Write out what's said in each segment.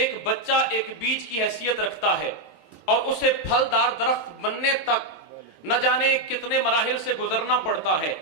ایک بچہ ایک بیج کی حیثیت رکھتا ہے اور اسے پھلدار درخت بننے تک نہ جانے کتنے مراحل سے گزرنا پڑتا ہے،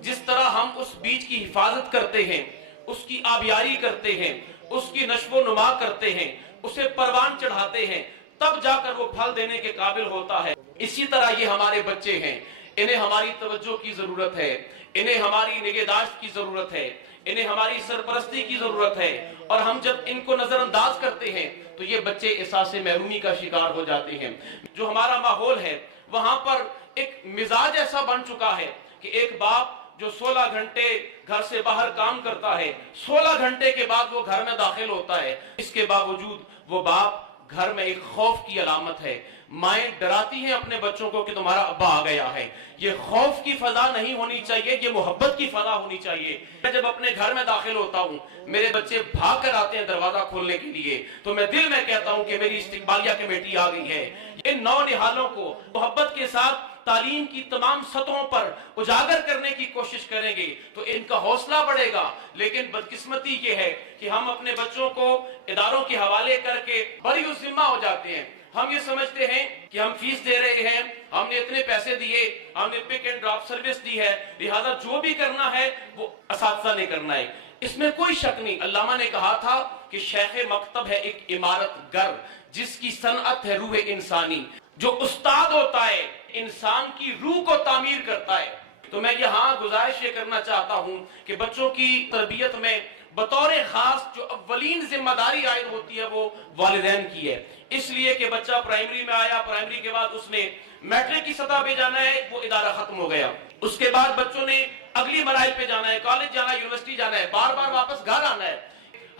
جس طرح ہم اس بیج کی حفاظت کرتے ہیں، اس کی آبیاری کرتے ہیں، اس کی نشو و نما کرتے ہیں، اسے پروان چڑھاتے ہیں، تب جا کر وہ پھل دینے کے قابل ہوتا ہے، اسی طرح یہ ہمارے بچے ہیں، انہیں ہماری توجہ کی ضرورت ہے، انہیں ہماری نگہداشت کی ضرورت ہے، انہیں ہماری سرپرستی کی ضرورت ہے، اور ہم جب ان کو نظر انداز کرتے ہیں تو یہ بچے احساس محرومی کا شکار ہو جاتے ہیں۔ جو ہمارا ماحول ہے وہاں پر ایک مزاج ایسا بن چکا ہے کہ ایک باپ جو 16 گھنٹے گھر سے باہر کام کرتا ہے، 16 گھنٹے کے بعد وہ گھر میں داخل ہوتا ہے، اس کے باوجود وہ باپ گھر میں ایک خوف کی علامت ہے۔ مائیں ڈراتی ہیں اپنے بچوں کو کہ تمہارا ابا آ گیا ہے۔ یہ خوف کی فضا نہیں ہونی چاہیے، یہ محبت کی فضا ہونی چاہیے۔ میں جب اپنے گھر میں داخل ہوتا ہوں، میرے بچے بھاگ کر آتے ہیں دروازہ کھولنے کے لیے، تو میں دل میں کہتا ہوں کہ میری استقبالیہ کمیٹی آ گئی ہے۔ ان نونہالوں کو محبت کے ساتھ تعلیم کی تمام سطحوں پر اجاگر کرنے کی کوشش کریں گے تو ان کا حوصلہ بڑھے گا، لیکن بدقسمتی یہ ہے کہ ہم اپنے بچوں کو اداروں کے حوالے کر کے بری ذمہ ہو جاتے ہیں۔ ہم یہ سمجھتے ہیں کہ ہم فیس دے رہے ہیں، ہم نے اتنے پیسے دیے، ہم نے پک اینڈ ڈراپ سروس دی ہے، لہذا جو بھی کرنا ہے وہ اساتذہ نے کرنا ہے۔ اس میں کوئی شک نہیں، علامہ نے کہا تھا کہ شیخ مکتب ہے ایک عمارت گر، جس کی صنعت ہے روح انسانی۔ جو استاد ہوتا ہے انسان کی روح کو تعمیر کرتا ہے۔ تو میں یہاں گزارش یہ کرنا چاہتا ہوں کہ بچوں کی تربیت میں بطور خاص جو اولین ذمہ داری عائد ہوتی ہے وہ والدین کی ہے، اس لیے کہ بچہ پرائمری میں آیا، پرائمری کے بعد اس نے میٹرک کی سطح پہ جانا ہے، وہ ادارہ ختم ہو گیا، اس کے بعد بچوں نے اگلی مراحل پہ جانا ہے، کالج جانا ہے، یونیورسٹی جانا ہے، بار بار واپس گھر آنا ہے۔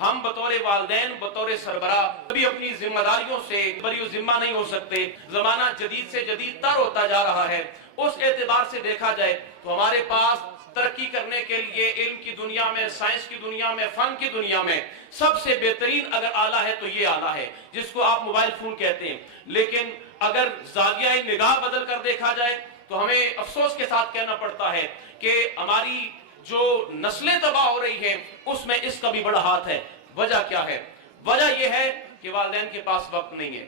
ہم بطور والدین، بطور سربراہ کبھی اپنی ذمہ داریوں سے بری ذمہ نہیں ہو سکتے۔ زمانہ جدید سے جدید تر ہوتا جا رہا ہے، اس اعتبار سے دیکھا جائے تو ہمارے پاس ترقی کرنے کے لیے علم کی دنیا میں، سائنس کی دنیا میں، فن کی دنیا میں سب سے بہترین اگر آلہ ہے تو یہ آلہ ہے جس کو آپ موبائل فون کہتے ہیں۔ لیکن اگر زاویہ نگاہ بدل کر دیکھا جائے تو ہمیں افسوس کے ساتھ کہنا پڑتا ہے کہ ہماری جو نسلیں تباہ ہو رہی ہیں اس میں اس کا بھی بڑا ہاتھ ہے۔ وجہ کیا ہے؟ وجہ یہ ہے کہ والدین کے پاس وقت نہیں ہے۔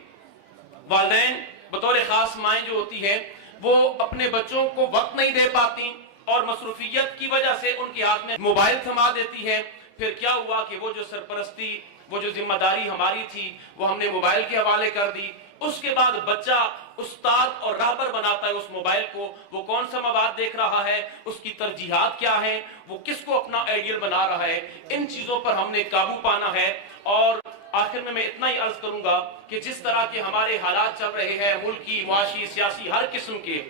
والدین بطور خاص مائیں جو ہوتی ہیں وہ اپنے بچوں کو وقت نہیں دے پاتی اور مصروفیت کی وجہ سے ان کے ہاتھ میں موبائل تھما دیتی ہے۔ پھر کیا ہوا کہ وہ جو سرپرستی، وہ جو ذمہ داری ہماری تھی وہ ہم نے موبائل کے حوالے کر دی۔ اس کے بعد بچہ استاد اور راہبر بناتا ہے اس موبائل کو، وہ کون سا مواد دیکھ رہا ہے، اس کی ترجیحات کیا ہیں، وہ کس کو اپنا آئیڈیل بنا رہا ہے، ان چیزوں پر ہم نے قابو پانا ہے۔ اور آخر میں لیکن اتنا ہی عرض کروں گا کہ جس طرح کے ہمارے حالات چل رہے ہیں ملکی، معاشی، سیاسی، ہر قسم کے،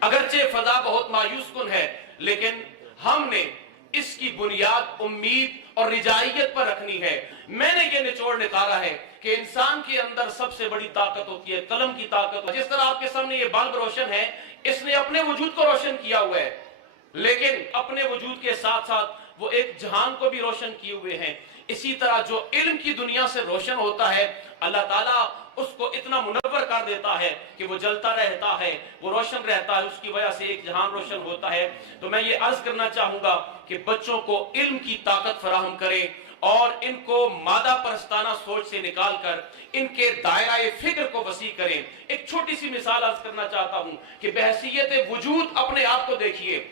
اگرچہ فضا بہت مایوس کن ہے لیکن ہم نے اس کی بنیاد امید اور رجائیت پر رکھنی ہے۔ میں نے یہ نچوڑ نکالا ہے کہ انسان کے اندر سب سے بڑی طاقت ہوتی ہے قلم کی طاقت۔ جس طرح آپ کے سامنے یہ بلب روشن ہے، اس نے اپنے وجود کو روشن کیا ہوا ہے، لیکن اپنے وجود کے ساتھ ساتھ وہ ایک جہان کو بھی روشن کیے ہوئے ہیں۔ اسی طرح جو علم کی دنیا سے روشن ہوتا ہے، اللہ تعالیٰ اس کو اتنا منور کر دیتا ہے کہ وہ جلتا رہتا ہے، وہ روشن رہتا ہے، اس کی وجہ سے ایک جہان روشن ہوتا ہے۔ تو میں یہ عرض کرنا چاہوں گا کہ بچوں کو علم کی طاقت فراہم کریں اور ان کو مادہ پرستانہ سوچ سے نکال کر ان کے دائرہ فکر کو وسیع کریں۔ ایک چھوٹی سی مثال عرض کرنا چاہتا ہوں کہ بحیثیت وجود اپنے آپ کو دیکھیے،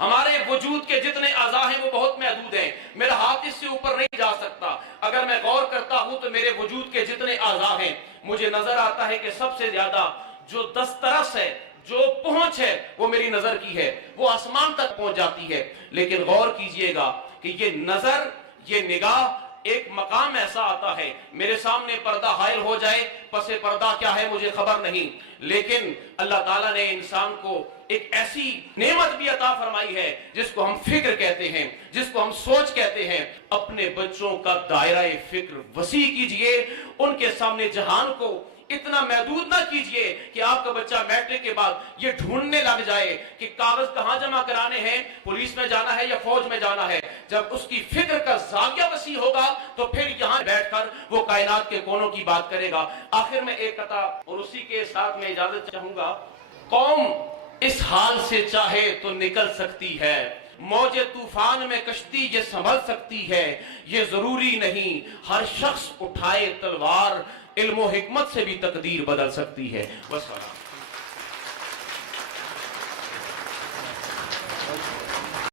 ہمارے وجود کے جتنے اعضاء ہیں وہ بہت محدود ہیں، میرا ہاتھ اس سے اوپر نہیں جا سکتا۔ اگر میں غور کرتا ہوں تو میرے وجود کے جتنے اعضاء ہیں مجھے نظر آتا ہے کہ سب سے زیادہ جو دسترس ہے، جو پہنچ ہے وہ میری نظر کی ہے، وہ آسمان تک پہنچ جاتی ہے۔ لیکن غور کیجئے گا کہ یہ نظر، یہ نگاہ، ایک مقام ایسا آتا ہے میرے سامنے پردہ حائل ہو جائے، پس پردہ کیا ہے مجھے خبر نہیں، لیکن اللہ تعالیٰ نے انسان کو ایک ایسی نعمت بھی عطا فرمائی ہے جس کو ہم فکر کہتے ہیں، جس کو ہم سوچ کہتے ہیں۔ اپنے بچوں کا دائرہ فکر وسیع کیجئے، ان کے سامنے جہان کو اتنا محدود نہ کیجئے کہ آپ کا بچہ میٹرک کے بعد یہ ڈھونڈنے لگ جائے کہ کاغذ کہاں جمع کرانے ہیں، پولیس میں جانا ہے یا فوج میں جانا ہے۔ جب اس کی فکر کا زاویہ وسیع ہوگا تو پھر یہاں بیٹھ کر وہ کائنات کے کونوں کی بات کرے گا۔ آخر میں ایک قطع اور اسی کے ساتھ میں اجازت چاہوں گا۔ قوم اس حال سے چاہے تو نکل سکتی ہے، موج طوفان میں کشتی یہ سنبھل سکتی ہے، یہ ضروری نہیں ہر شخص اٹھائے تلوار، علم و حکمت سے بھی تقدیر بدل سکتی ہے۔ والسلام۔